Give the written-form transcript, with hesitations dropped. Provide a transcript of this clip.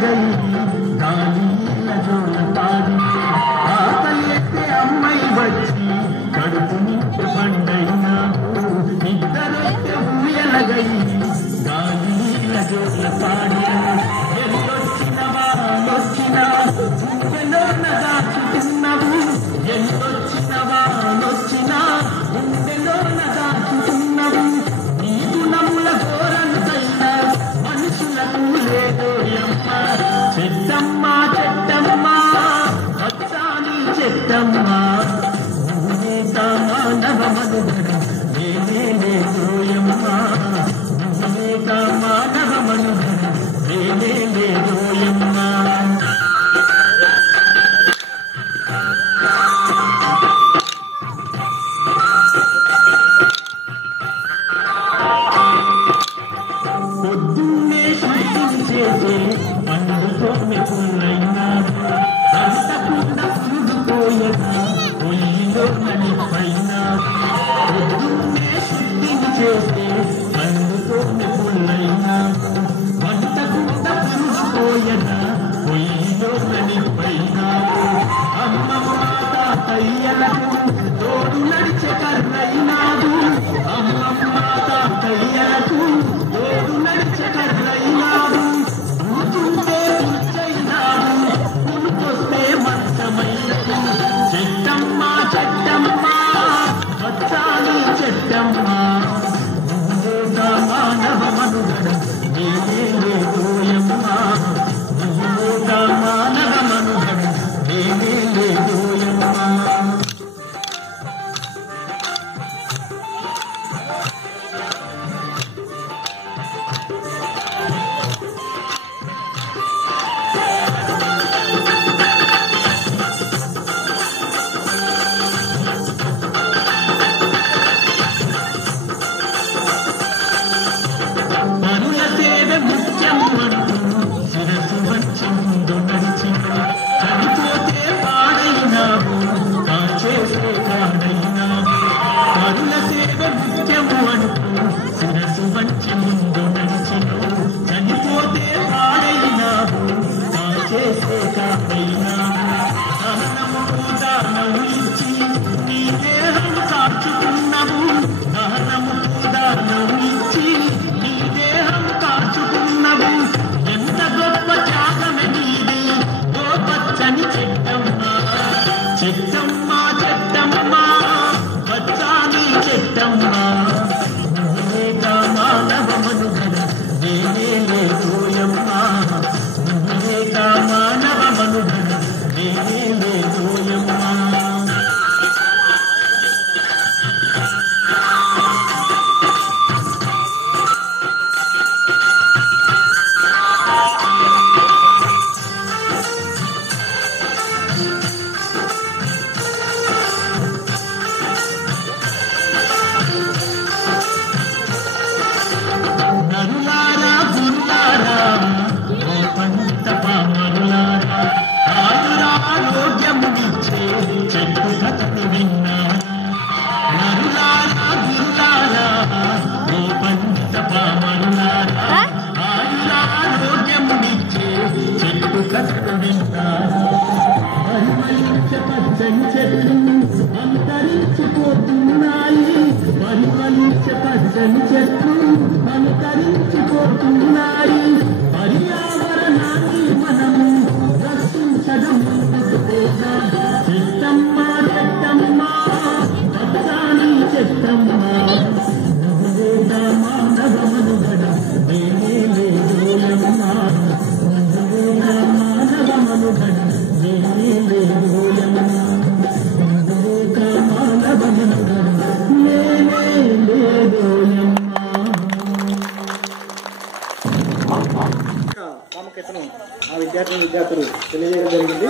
ఊయలగై గాలిల జోల పాడి ఆకలిస్తే అమ్మాయి వచ్చి కడుపు నింపి పండైనావు ఇద్దరైతే ఊయలగై గాలిల జోల పాడి ఎల్లొచ్చినవా నొచ్చినా గుండెలోన దాచుతున్నవు ఎల్లొచ్చినవా నొచ్చినా గుండెలోన దాచుతున్నవు నీ గుణముల ఘోరంతైన మనుషులకు లేదోయమ్మ చెట్టమ్మ చెట్టమ్మ వచ్చాని చెట్టమ్మ నువ్వేత మానవ మనుగడ నేనే లేదోయమ్మ నువ్వేత మానవ మనుగడ నేనే లేదోయమ్మ పొద్దున్నే శుద్ధి చేసే పండుతో మెప్పులైనా అంతకుండా పురుడుకోయగా పొయ్యిలో నలిపైనా పొద్దున్నే శుద్ధి చేసే పండుతో మెప్పులైనా వంటకుండా పురుడుకోయగా పొయ్యిలో నలిపైనా అమ్మమ్మ తాతయ్యలకు తోడు నడిచే కర్రైనాడు అమ్మమ్మ తాతయ్యలకు తోడు నడిచే కర్రైనాడు కూర్చుంటే కూర్చైనాడు కునుకొస్తే మంచమైనది చెట్టమ్మ చెట్టమ్మ వచ్చాలి చెట్టమ్మ నువ్వేగా మానవ మనుగడ నేనే లేదోయమ్మ నువ్వేగా మానవ మనుగడ నేనే లేదోయమ్మ పరుల సేవ ముఖ్యం అంటూ శిరసు వచ్చి ముందు నడిచి చనిపోతే పాడైనావు కాచేసే కాడైనావు పరుల సేవ ముఖ్యం అంటూ శిరసు వచ్చి ముందు నడిచిను చనిపోతే పాడైనావు కాచేసే కాడైనావు దహనము దానము ఇచ్చి నీ దేహం కాచుకున్నావు దహనము దానము ఇచ్చి నీ దేహం కాచుకున్నవు ఎంత గొప్ప త్యాగమే నీది ఓ పచ్చని చెట్టమ్మ చెట్టమ్మ చెట్టమ్మ వచ్చాని చెట్టమ్మ నువ్వేగా మానవ మనుగడ నేనే లేదోయమ్మ నువ్వేగా మానవ మనుగడ నేనే లేదోయమ్మ నరులారా గురులారా ఓ పండిత పామరులారా ఆయురారోగ్యమునిచ్చే చెట్టు కథలు విన్నారా నరులారా గురులారా ఓ పండిత పామరులారా ఆయురారోగ్యమునిచ్చే చెట్టు కథలు విన్నారా పరిమళించే పచ్చని చెట్లు అంతరించిపోతున్నాయి పరిమళించే పచ్చని చెట్లు అంతరించిపోతున్నాయి పర్యావరణాన్ని మనము రక్షించడం ముందుకు పోదాం చెట్టమ్మ చెట్టమ్మ పచ్చాని చెట్టమ్మ నువ్వేగా మానవ మనుగడ నేనే లేదోయమ్మ నువ్వేగా మానవ మనుగడ నేనే లేదోయమ్మ నువ్వేగా మానవ మనుగడ నేనే లేదోయమ్మ ప్రాముఖ్యతను ఆ విద్యార్థులు తెలియజేయడం జరిగింది.